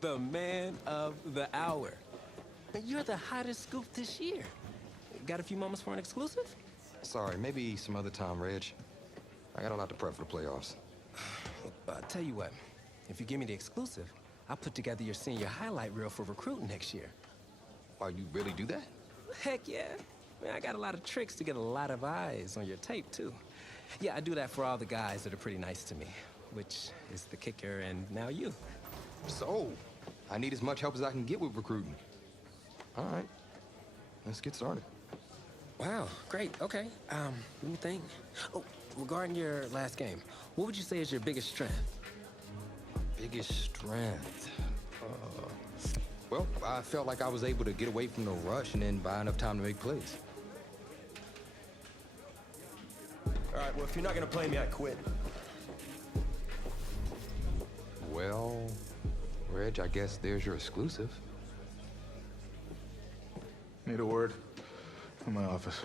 The man of the hour. You're the hottest scoop this year. Got a few moments for an exclusive? Sorry, maybe some other time, Reg. I got a lot to prep for the playoffs. I'll tell you what. If you give me the exclusive, I'll put together your senior highlight reel for recruiting next year. Why, you really do that? Heck yeah. Man, I got a lot of tricks to get a lot of eyes on your tape, too. Yeah, I do that for all the guys that are pretty nice to me, which is the kicker and now you. So, I need as much help as I can get with recruiting. All right, let's get started. Wow, great, okay. Let me think. Oh, regarding your last game, what would you say is your biggest strength? Biggest strength? Well, I felt like I was able to get away from the rush and then buy enough time to make plays. All right, well, if you're not gonna play me, I quit. Well, Reg, I guess there's your exclusive. Need a word from my office.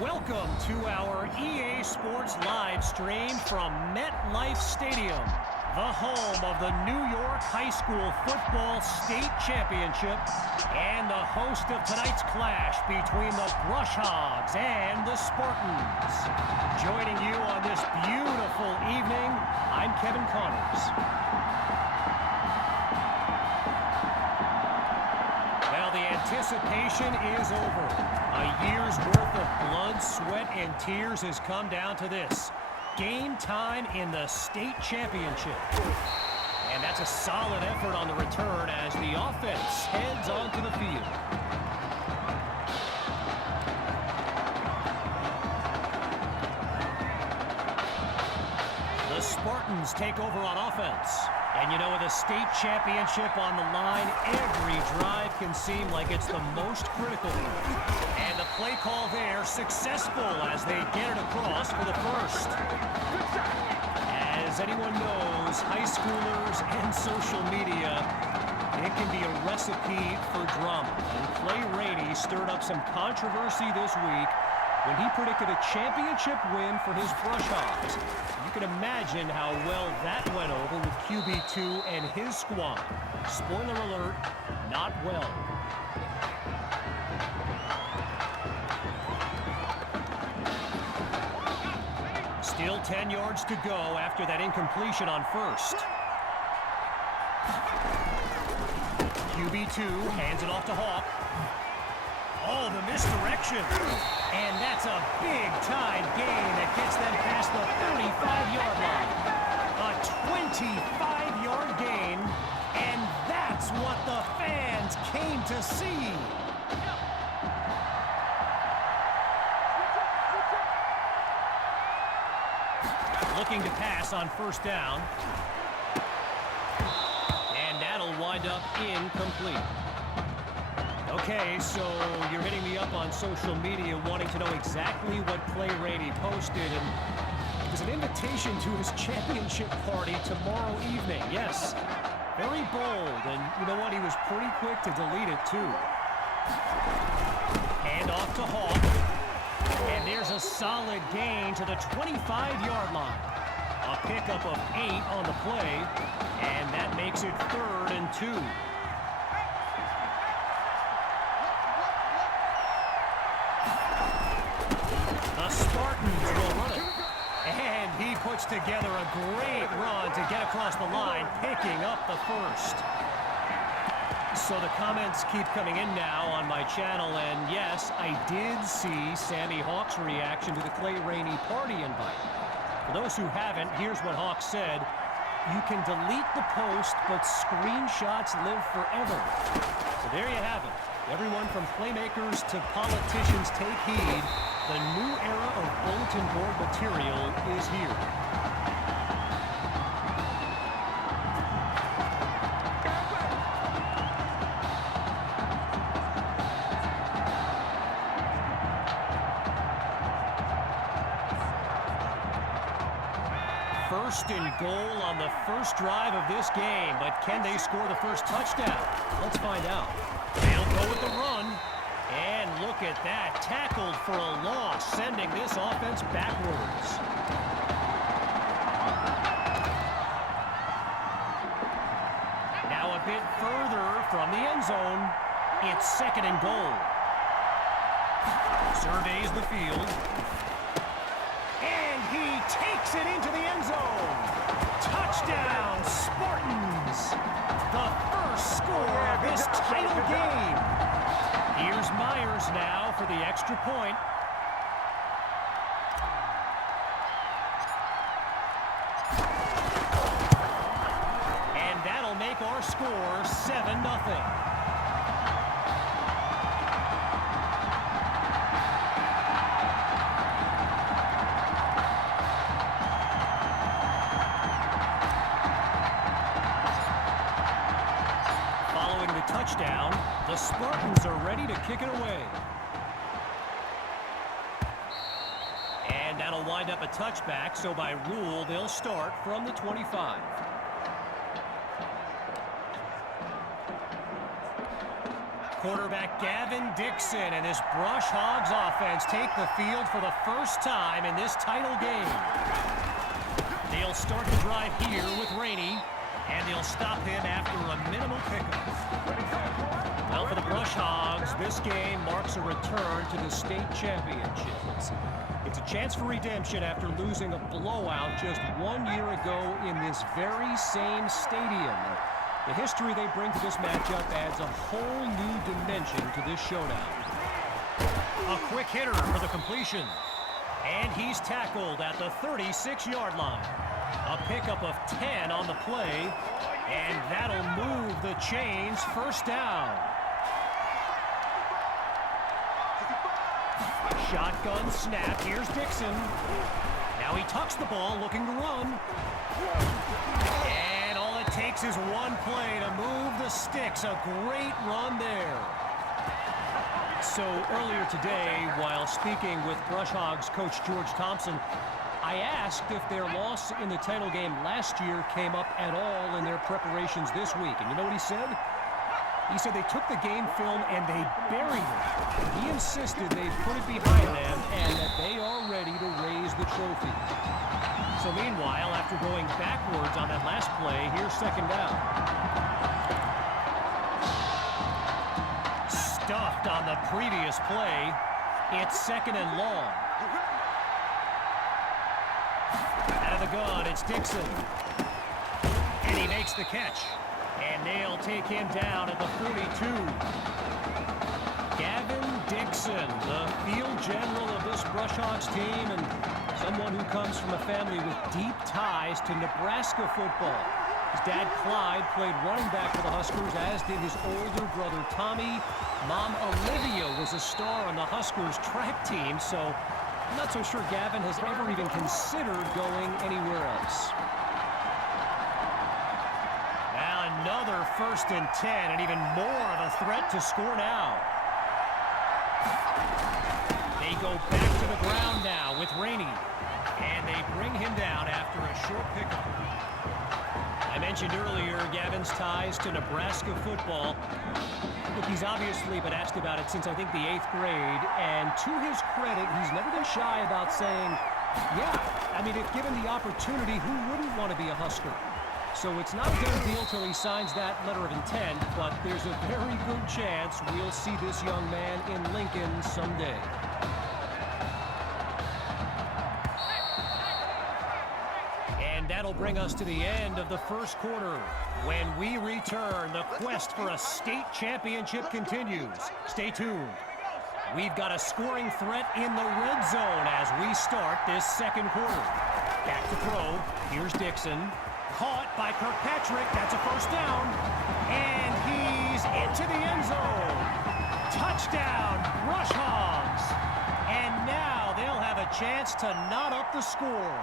Welcome to our EA Sports live stream from MetLife Stadium, the home of the New York High School Football State Championship and the host of tonight's clash between the Brush Hogs and the Spartans. Joining you on this beautiful evening, I'm Kevin Connors. Well, the anticipation is over. A year's worth of blood, sweat, and tears has come down to this. Game time in the state championship. And that's a solid effort on the return as the offense heads onto the field. The Spartans take over on offense. And you know, with a state championship on the line, every drive can seem like it's the most critical. And the play call there, successful as they get it across for the first. As anyone knows, high schoolers and social media, it can be a recipe for drama. And Clay Rainey stirred up some controversy this week when he predicted a championship win for his Brush Hogs. You can imagine how well that went over with QB2 and his squad. Spoiler alert, not well. Still 10 yards to go after that incompletion on first. QB2 hands it off to Hawk. Oh, the misdirection. And that's a big-time gain that gets them past the 35-yard line. A 25-yard gain, and that's what the fans came to see. Looking to pass on first down. And that'll wind up incomplete. Okay, so you're hitting me up on social media wanting to know exactly what Clay Rainey posted, and it was an invitation to his championship party tomorrow evening. Yes, very bold, and you know what? He was pretty quick to delete it, too. Hand off to Hawk, and there's a solid gain to the 25-yard line. A pickup of 8 on the play, and that makes it 3rd and 2. Spartans will run it. And he puts together a great run to get across the line, picking up the first. So the comments keep coming in now on my channel, and yes, I did see Sammy Hawk's reaction to the Clay Rainey party invite. For those who haven't, here's what Hawk said. You can delete the post, but screenshots live forever. So there you have it. Everyone from playmakers to politicians take heed. The new era of bulletin board material is here. First and goal on the first drive of this game, but can they score the first touchdown? Let's find out. They'll go with the run, and look at that, tackled for a loss, sending this offense backwards. Now a bit further from the end zone, it's second and goal. Surveys the field. He takes it into the end zone. Touchdown, Spartans. The first score of this title game. Here's Myers now for the extra point. And that'll make our score 7-0. Touchdown. The Spartans are ready to kick it away. And that'll wind up a touchback, so by rule, they'll start from the 25. Quarterback Gavin Dixon and his Brush Hogs offense take the field for the first time in this title game. They'll start the drive here with Rainey. And they'll stop him after a minimal pickup. Well, for the Brush Hogs, this game marks a return to the state championship. It's a chance for redemption after losing a blowout just 1 year ago in this very same stadium. And the history they bring to this matchup adds a whole new dimension to this showdown. A quick hitter for the completion. And he's tackled at the 36-yard line. A pickup of 10 on the play, and that'll move the chains. First down. Shotgun snap. Here's Dixon. Now he tucks the ball, looking to run. And all it takes is one play to move the sticks. A great run there. So earlier today, while speaking with Brush Hogs coach George Thompson, I asked if their loss in the title game last year came up at all in their preparations this week. And you know what he said? He said they took the game film and they buried it. He insisted they put it behind them and that they are ready to raise the trophy. So meanwhile, after going backwards on that last play, here's second down. Stuffed on the previous play. It's second and long. Out of the gun, it's Dixon. And he makes the catch. And they'll take him down at the 42. Gavin Dixon, the field general of this Brush Hogs team, and someone who comes from a family with deep ties to Nebraska football. His dad, Clyde, played running back for the Huskers, as did his older brother, Tommy. Mom, Olivia, was a star on the Huskers track team, so I'm not so sure Gavin has ever even considered going anywhere else. Now another 1st and 10, and even more of a threat to score now. They go back to the ground now with Rainey, and they bring him down after a short pickup. I mentioned earlier Gavin's ties to Nebraska football. Look, he's obviously been asked about it since, I think, the 8th grade, and to his credit, he's never been shy about saying, yeah, I mean, if given the opportunity, who wouldn't want to be a Husker? So it's not a done deal till he signs that letter of intent, but there's a very good chance we'll see this young man in Lincoln someday. That'll bring us to the end of the first quarter. When we return, the quest for a state championship continues. Stay tuned. We've got a scoring threat in the red zone as we start this second quarter. Back to throw. Here's Dixon. Caught by Kirkpatrick. That's a first down. And he's into the end zone. Touchdown, Rush Hogs. And now they'll have a chance to knot up the score.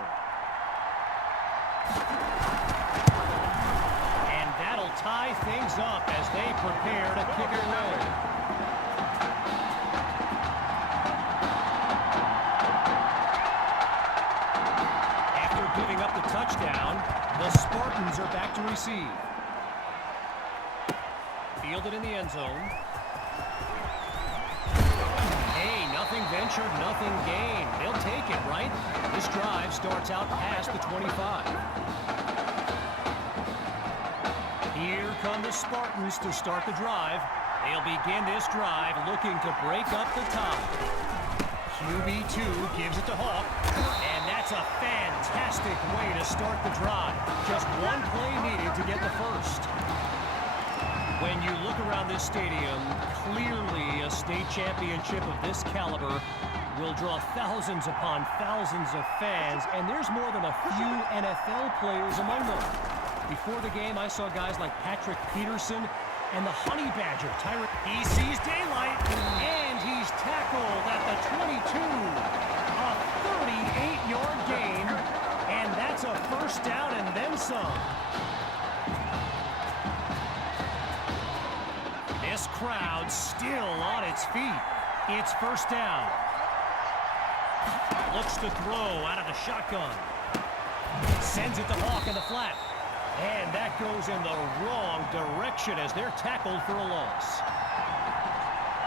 And that'll tie things up as they prepare to kick it away. After giving up the touchdown, the Spartans are back to receive. Fielded in the end zone. Hey, nothing ventured, nothing gained. They'll take it, right? This drive starts out past the 25. Here come the Spartans to start the drive. They'll begin this drive looking to break up the tie. QB2 gives it to Hawk, and that's a fantastic way to start the drive. Just one play needed to get the first. When you look around this stadium, clearly a state championship of this caliber will draw thousands upon thousands of fans, and there's more than a few NFL players among them. Before the game, I saw guys like Patrick Peterson and the Honey Badger, Tyron. He sees daylight, and he's tackled at the 22. A 38-yard gain, and that's a first down and then some. This crowd still on its feet. It's first down. Looks to throw out of the shotgun. Sends it to Hawk in the flat. And that goes in the wrong direction as they're tackled for a loss.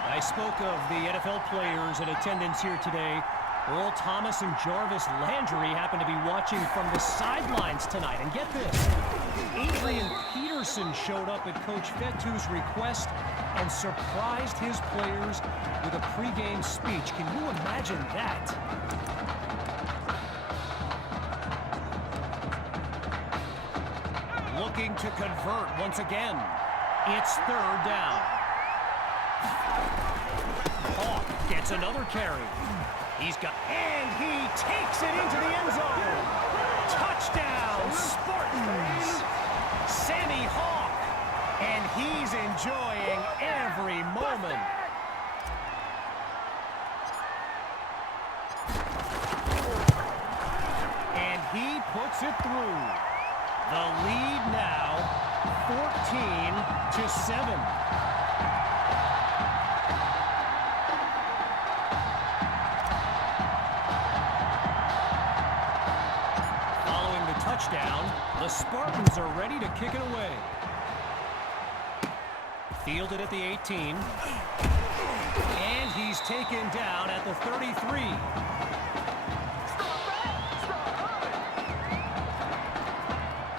I spoke of the NFL players in attendance here today. Earl Thomas and Jarvis Landry happen to be watching from the sidelines tonight. And get this, Adrian Peterson showed up at Coach Fetu's request and surprised his players with a pregame speech. Can you imagine that? Looking to convert once again. It's third down. Hawk gets another carry. And he takes it into the end zone. Touchdown, Spartans. Sammy Hawk. And he's enjoying every moment. And he puts it through. The lead now, 14-7. Following the touchdown, the Spartans are ready to kick it away. Fielded at the 18. And he's taken down at the 33.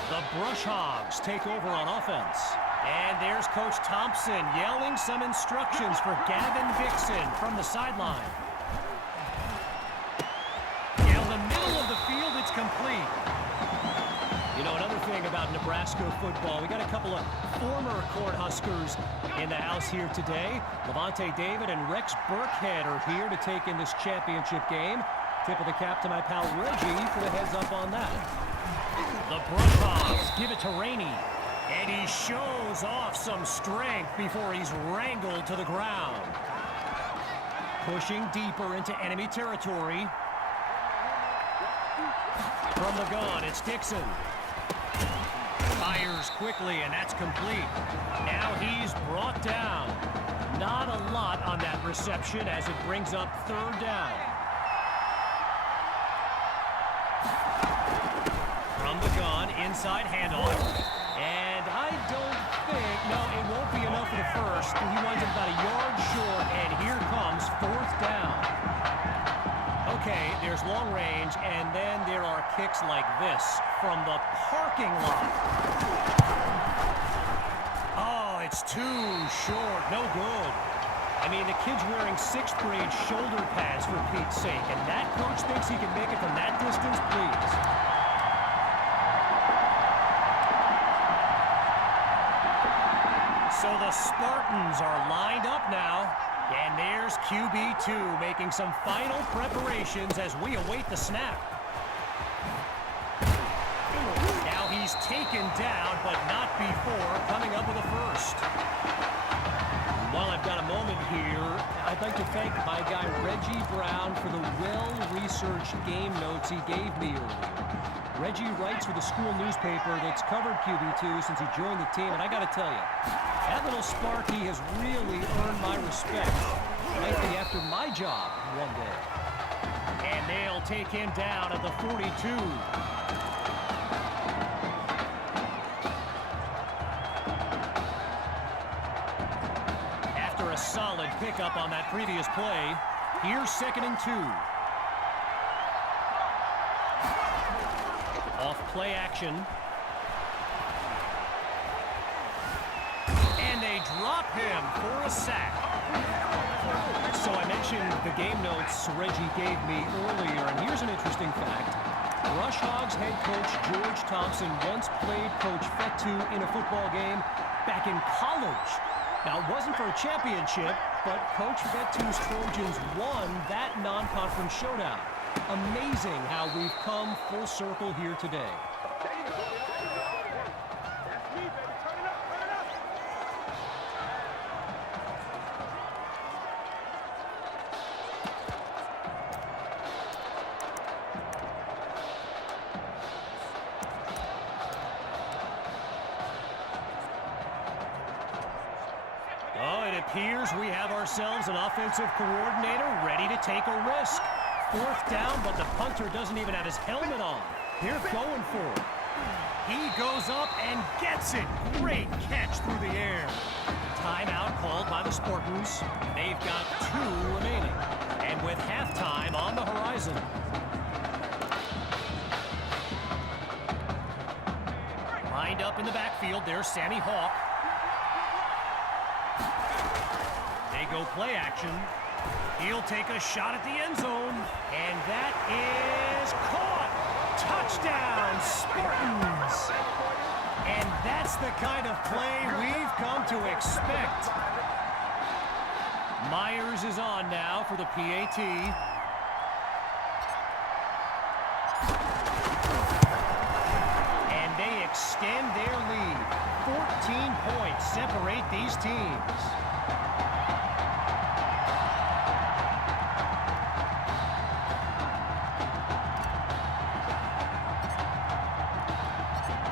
The Brush Hogs take over on offense. And there's Coach Thompson yelling some instructions for Gavin Dixon from the sideline. Down the middle of the field, it's complete. You know, another thing about Nebraska football, we got a couple of former Cornhuskers in the house here today. Levante David and Rex Burkhead are here to take in this championship game. Tip of the cap to my pal Reggie for the heads up on that. The Brush Hogs give it to Rainey, and he shows off some strength before he's wrangled to the ground. Pushing deeper into enemy territory. From the gun, it's Dixon. Fires quickly, and that's complete. Now he's brought down. Not a lot on that reception as it brings up third down. From the gun, inside handoff. And I don't think, no, it won't be enough for the first. He winds up about a yard short, and here comes fourth down. Okay, there's long range, and then there are kicks like this from the parking lot. Oh, it's too short. No good. I mean, the kid's wearing 6th grade shoulder pads, for Pete's sake, and that coach thinks he can make it from that distance, please. So the Spartans are lined up now. And there's QB2 making some final preparations as we await the snap. Now he's taken down, but not before coming up with a first. While I've got a moment here, I'd like to thank my guy Reggie Brown for the well-researched game notes he gave me earlier. Reggie writes for the school newspaper that's covered QB2 since he joined the team, and I got to tell you, that little Sparky has really earned my respect. Might be after my job one day. And they'll take him down at the 42. After a solid pickup on that previous play, here's 2nd and 2. Off play action. And they drop him for a sack. So I mentioned the game notes Reggie gave me earlier, and here's an interesting fact. Rush Hogs head coach George Thompson once played Coach Fetu in a football game back in college. Now, it wasn't for a championship, but Coach Fetu's Trojans won that non-conference showdown. Amazing how we've come full circle here today. Oh, it appears we have ourselves an offensive coordinator ready to take a risk. 4th down, but the punter doesn't even have his helmet on. They're going for it. He goes up and gets it. Great catch through the air. Timeout called by the Spartans. They've got 2 remaining. And with halftime on the horizon. Lined up in the backfield, there's Sammy Hawk. They go play action. He'll take a shot at the end zone, and that is caught. Touchdown, Spartans. And that's the kind of play we've come to expect. Myers is on now for the PAT. And they extend their lead. 14 points separate these teams.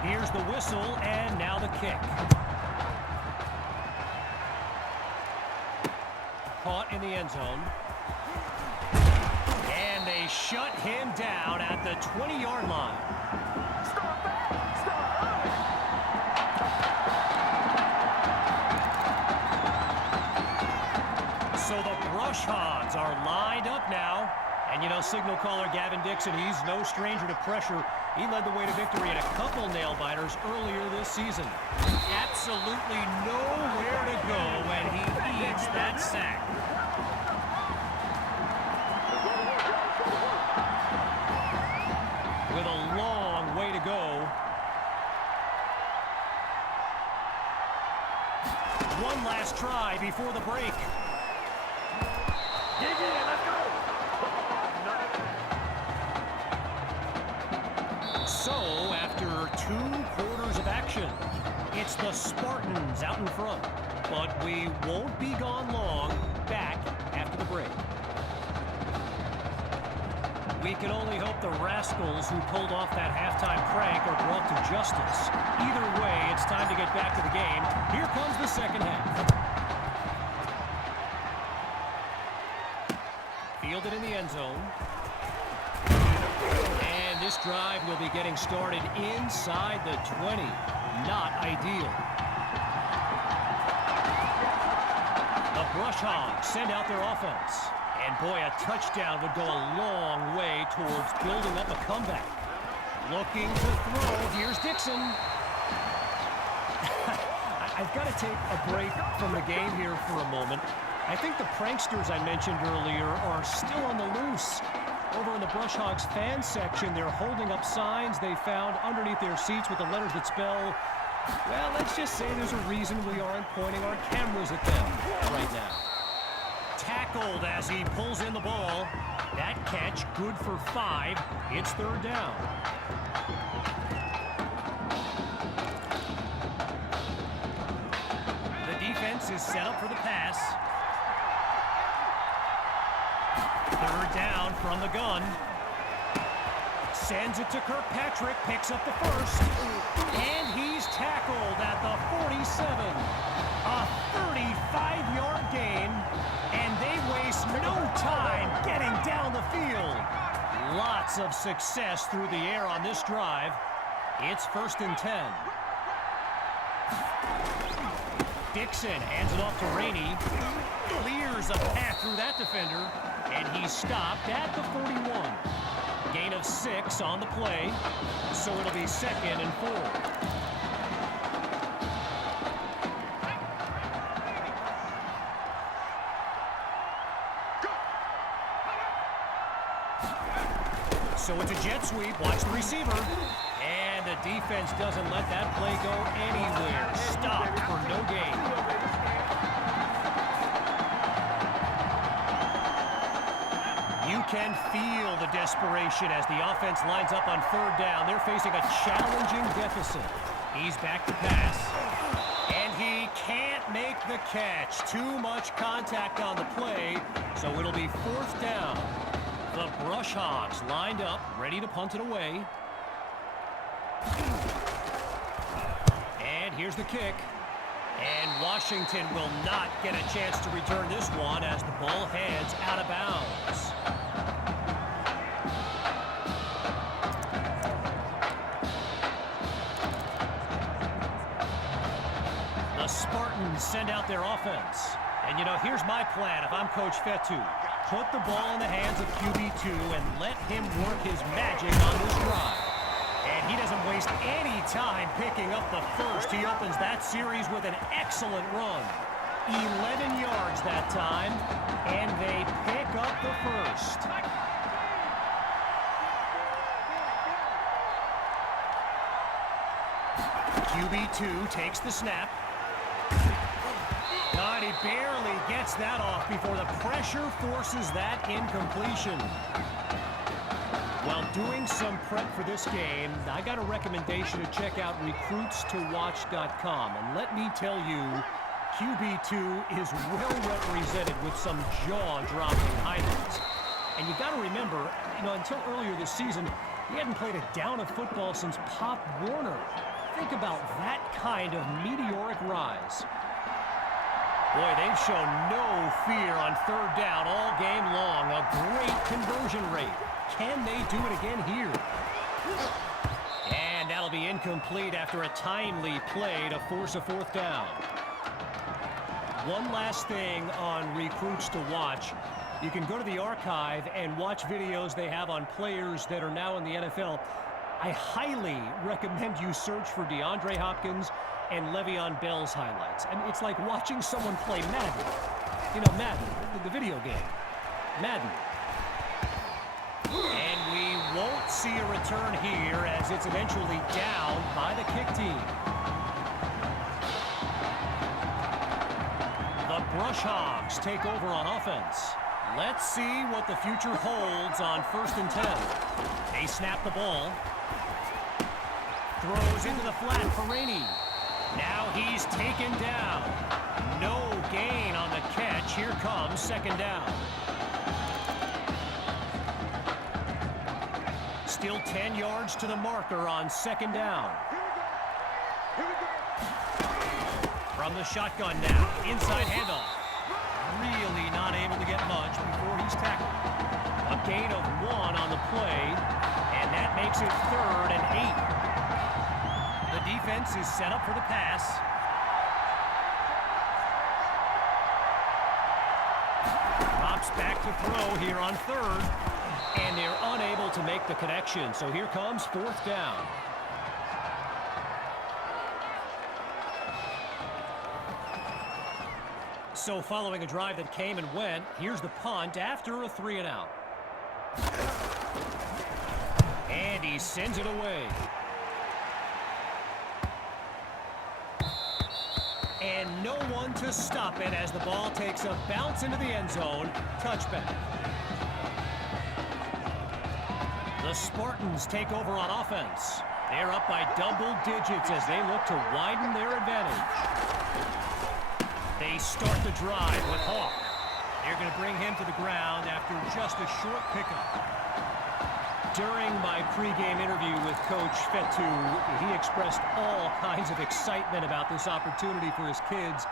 Here's the whistle, and now the kick. Caught in the end zone. And they shut him down at the 20-yard line. So the Brush Hogs are lined up now. And, you know, signal caller Gavin Dixon, he's no stranger to pressure. He led the way to victory in a couple nail-biters earlier this season. Absolutely nowhere to go when he eats that sack. With a long way to go. One last try before the break. Dig in, let's go! So, after 2 quarters of action, it's the Spartans out in front. But we won't be gone long. Back after the break. We can only hope the rascals who pulled off that halftime prank are brought to justice. Either way, it's time to get back to the game. Here comes the second half. Fielded in the end zone. And this drive will be getting started inside the 20. Not ideal. The Brush Hogs send out their offense. And boy, a touchdown would go a long way towards building up a comeback. Looking to throw. Here's Dixon. I've got to take a break from the game here for a moment. I think the pranksters I mentioned earlier are still on the loose. Over in the Brush Hogs fan section, they're holding up signs they found underneath their seats with the letters that spell, well, let's just say there's a reason we aren't pointing our cameras at them right now. Tackled as he pulls in the ball. That catch good for 5. It's third down. The defense defense is set up for the pass. Third down from the gun. Sends it to Kirkpatrick, picks up the first, and he's tackled at the 47. A 35-yard gain, and they waste no time getting down the field. Lots of success through the air on this drive. It's 1st and 10. Dixon hands it off to Rainey. Clears a path through that defender, and he's stopped at the 41. Gain of 6 on the play, so it'll be 2nd and 4. So it's a jet sweep. Watch the receiver. And the defense doesn't let that play go anywhere. Stopped for no gain. You can feel the desperation as the offense lines up on 3rd down. They're facing a challenging deficit. He's back to pass. And he can't make the catch. Too much contact on the play, so it'll be 4th down. The Brush Hogs lined up, ready to punt it away. And here's the kick. And Washington will not get a chance to return this one as the ball heads out of bounds. The Spartans send out their offense. And, you know, here's my plan if I'm Coach Fetu. Put the ball in the hands of QB2 and let him work his magic on this drive. And he doesn't waste any time picking up the first. He opens that series with an excellent run. 11 yards that time, and they pick up the first. QB2 takes the snap. God, he barely gets that off before the pressure forces that incompletion. While doing some prep for this game, I got a recommendation to check out recruitstowatch.com. And let me tell you, QB2 is well represented with some jaw-dropping highlights. And you got to remember, you know, until earlier this season, he hadn't played a down of football since Pop Warner. Think about that kind of meteoric rise. Boy, they've shown no fear on 3rd down all game long. A great conversion rate. Can they do it again here? And that'll be incomplete after a timely play to force a 4th down. One last thing on Recruits to Watch. You can go to the archive and watch videos they have on players that are now in the NFL. I highly recommend you search for DeAndre Hopkins and Le'Veon Bell's highlights. I mean, it's like watching someone play Madden. You know, Madden, the video game. Madden. And we won't see a return here as it's eventually down by the kick team. The Brush Hogs take over on offense. Let's see what the future holds on 1st and 10. They snap the ball. Throws into the flat for Rainey. Now he's taken down. No gain on the catch. Here comes 2nd down. Still 10 yards to the marker on 2nd down. From the shotgun now. Inside handoff. Really not able to get much before he's tackled. A gain of 1 on the play, and that makes it 3rd and 8. The defense is set up for the pass. Drops back to throw here on 3rd, and they're unable to make the connection. So here comes 4th down. So following a drive that came and went, here's the punt after a 3 and out. And he sends it away. And no one to stop it as the ball takes a bounce into the end zone. Touchback. The Spartans take over on offense. They're up by double digits as they look to widen their advantage. They start the drive with Hawk. They're going to bring him to the ground after just a short pickup. During my pregame interview with Coach Fetu, he expressed all kinds of excitement about this opportunity for his kids,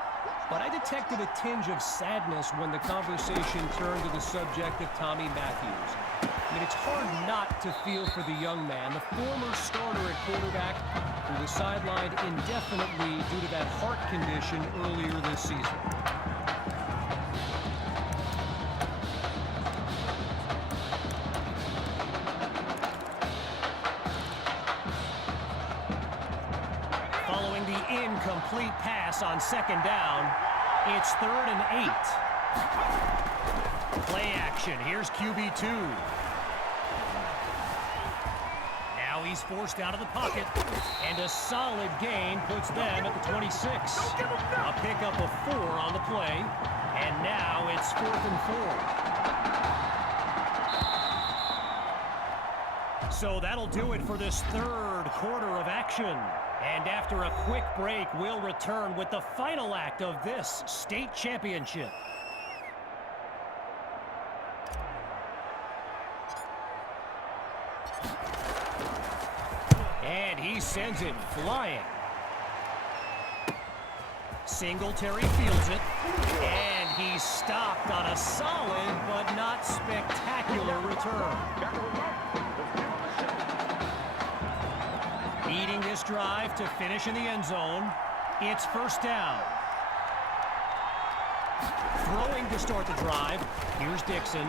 but I detected a tinge of sadness when the conversation turned to the subject of Tommy Matthews. I mean, it's hard not to feel for the young man, the former starter at quarterback, who was sidelined indefinitely due to that heart condition earlier this season. Following the incomplete pass on second down, it's 3rd and 8. Play action. Here's QB2. Now he's forced out of the pocket, and a solid gain puts them at the 26. A pickup of 4 on the play, and now it's 4th and 4. So that'll do it for this third quarter of action. And after a quick break, we'll return with the final act of this state championship. And he sends it flying. Singletary fields it. And he's stopped on a solid but not spectacular return. Leading this drive to finish in the end zone. It's first down. Throwing to start the drive. Here's Dixon.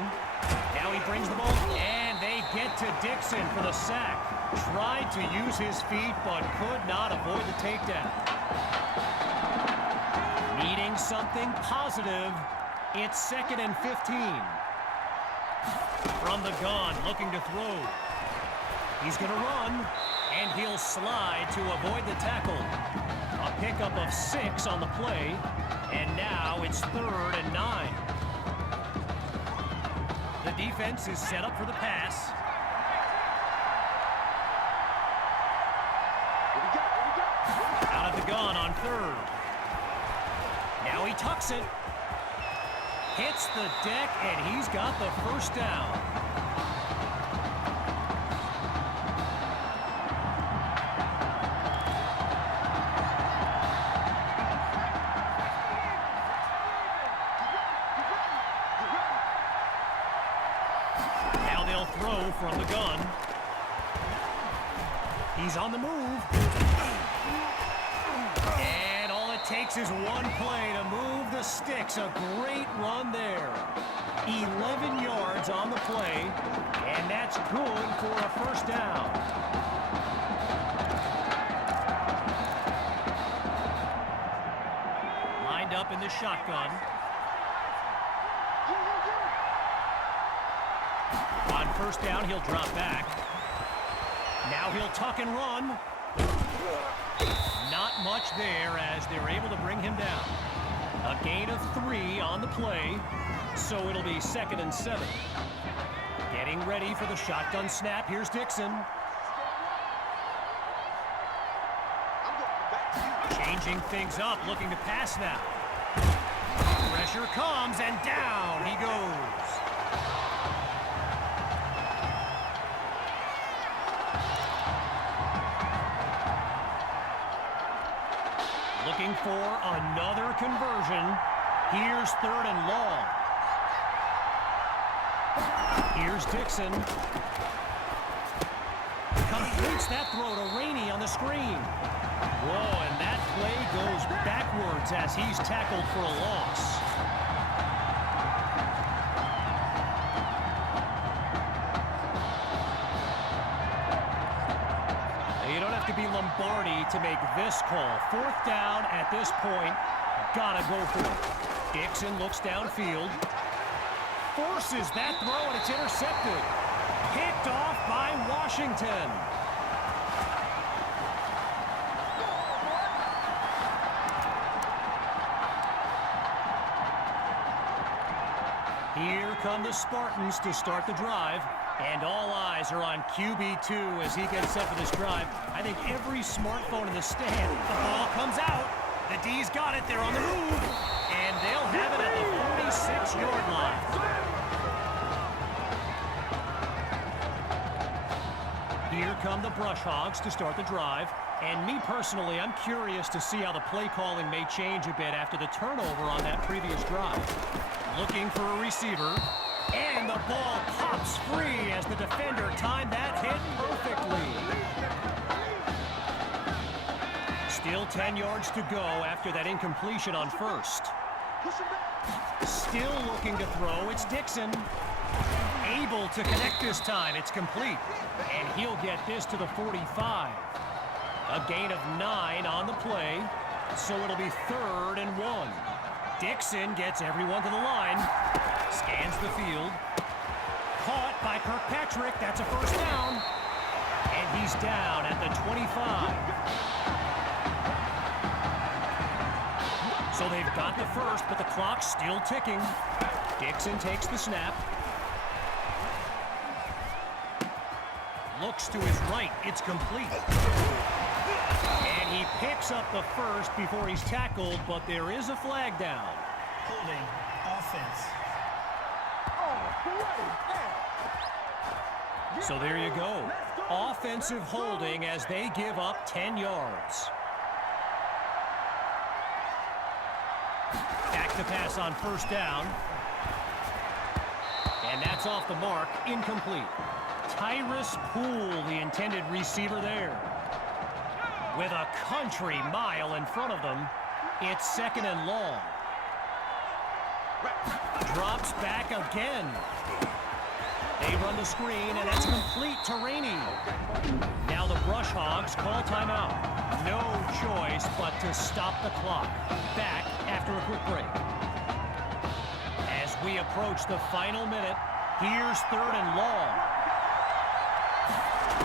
Now he brings the ball, and they get to Dixon for the sack. Tried to use his feet, but could not avoid the takedown. Needing something positive, it's 2nd and 15. From the gun, looking to throw. He's going to run, and he'll slide to avoid the tackle. A pickup of 6 on the play, and now it's 3rd and 9. The defense is set up for the pass. Out of the gun on 3rd. Now he tucks it. Hits the deck, and he's got the first down. Now they'll throw from the gun. He's on the move. And all it takes is one play to move the sticks. A great run there. 11 yards on the play, and that's good for a first down. Lined up in the shotgun. On first down, he'll drop back. Now he'll tuck and run. Not much there as they're able to bring him down. A gain of 3 on the play, so it'll be 2nd and 7. Getting ready for the shotgun snap. Here's Dixon. Changing things up, looking to pass now. Pressure comes, and down he goes. Looking for another conversion. Here's 3rd and long. Here's Dixon. Completes that throw to Rainey on the screen. Whoa, and that play goes backwards as he's tackled for a loss. You don't have to be Lombardi to make this call. 4th down at this point. Gotta go for it. Dixon looks downfield. Forces that throw, and it's intercepted. Picked off by Washington. Here come the Spartans to start the drive. And all eyes are on QB2 as he gets set for this drive. I think every smartphone in the stand. The ball comes out. The D's got it. They're on the move. And they'll have it at the 46-yard line. Here come the Brush Hogs to start the drive. And me personally, I'm curious to see how the play calling may change a bit after the turnover on that previous drive. Looking for a receiver. And the ball pops free as the defender timed that hit perfectly. Still 10 yards to go after that incompletion on first. Still looking to throw. It's Dixon. Able to connect this time. It's complete. And he'll get this to the 45. A gain of 9 on the play. So it'll be 3rd and 1. Dixon gets everyone to the line. Scans the field. Caught by Kirkpatrick. That's a first down. And he's down at the 25. So they've got the first, but the clock's still ticking. Dixon takes the snap. Looks to his right. It's complete. And he picks up the first before he's tackled, but there is a flag down. Holding offense. So there you go. Offensive holding as they give up 10 yards. Back to pass on first down. And that's off the mark. Incomplete. Tyrus Poole, the intended receiver there. With a country mile in front of them, it's 2nd and long. Drops back again. They run the screen, and that's complete to Rainey. Now the Brush Hogs call timeout. No choice but to stop the clock. Back after a quick break. As we approach the final minute, here's 3rd and long.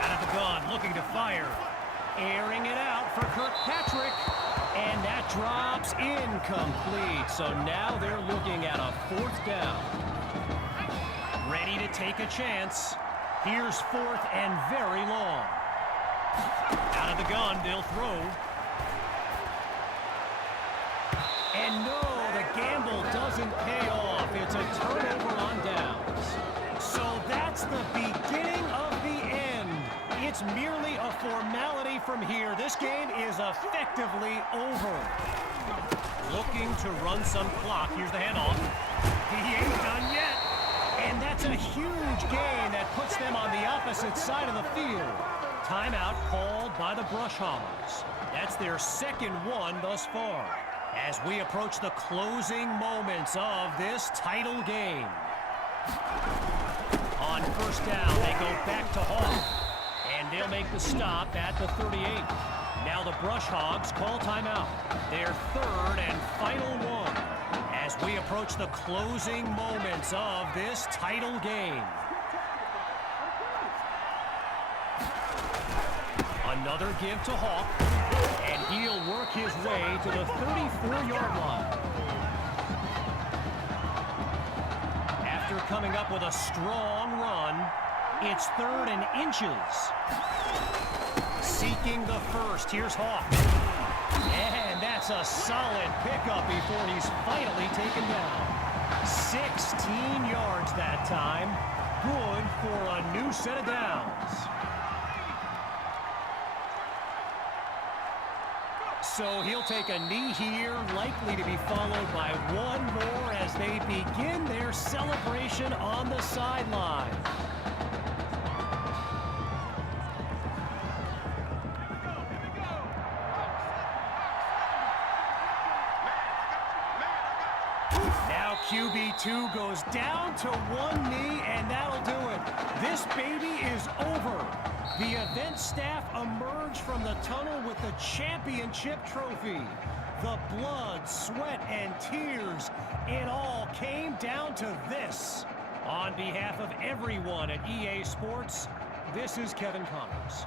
Out of the gun, looking to fire. Airing it out for Kirkpatrick. And that drops incomplete. So now they're looking at a 4th down. Ready to take a chance. Here's 4th and very long. Out of the gun, they'll throw. And no, the gamble doesn't pay off. It's a turnover on downs. So that's the beginning of the end. It's merely a formality from here. This game is effectively over. Looking to run some clock. Here's the handoff. He ain't done yet. And that's a huge gain that puts them on the opposite side of the field. Timeout called by the Brush Hogs. That's their 2nd one thus far. As we approach the closing moments of this title game. On first down, they go back to Hall. And they'll make the stop at the 38. Now the Brush Hogs call timeout. Their 3rd and final one. As we approach the closing moments of this title game. Another give to Hawk, and he'll work his way to the 34-yard line. After coming up with a strong run, it's 3rd and inches. Seeking the first, here's Hawk. And that's a solid pickup before he's finally taken down. 16 yards that time. Good for a new set of downs. So he'll take a knee here, likely to be followed by one more as they begin their celebration on the sideline. QB2 goes down to one knee, and that'll do it. This baby is over. The event staff emerged from the tunnel with the championship trophy. The blood, sweat, and tears, it all came down to this. On behalf of everyone at EA Sports, this is Kevin Connors.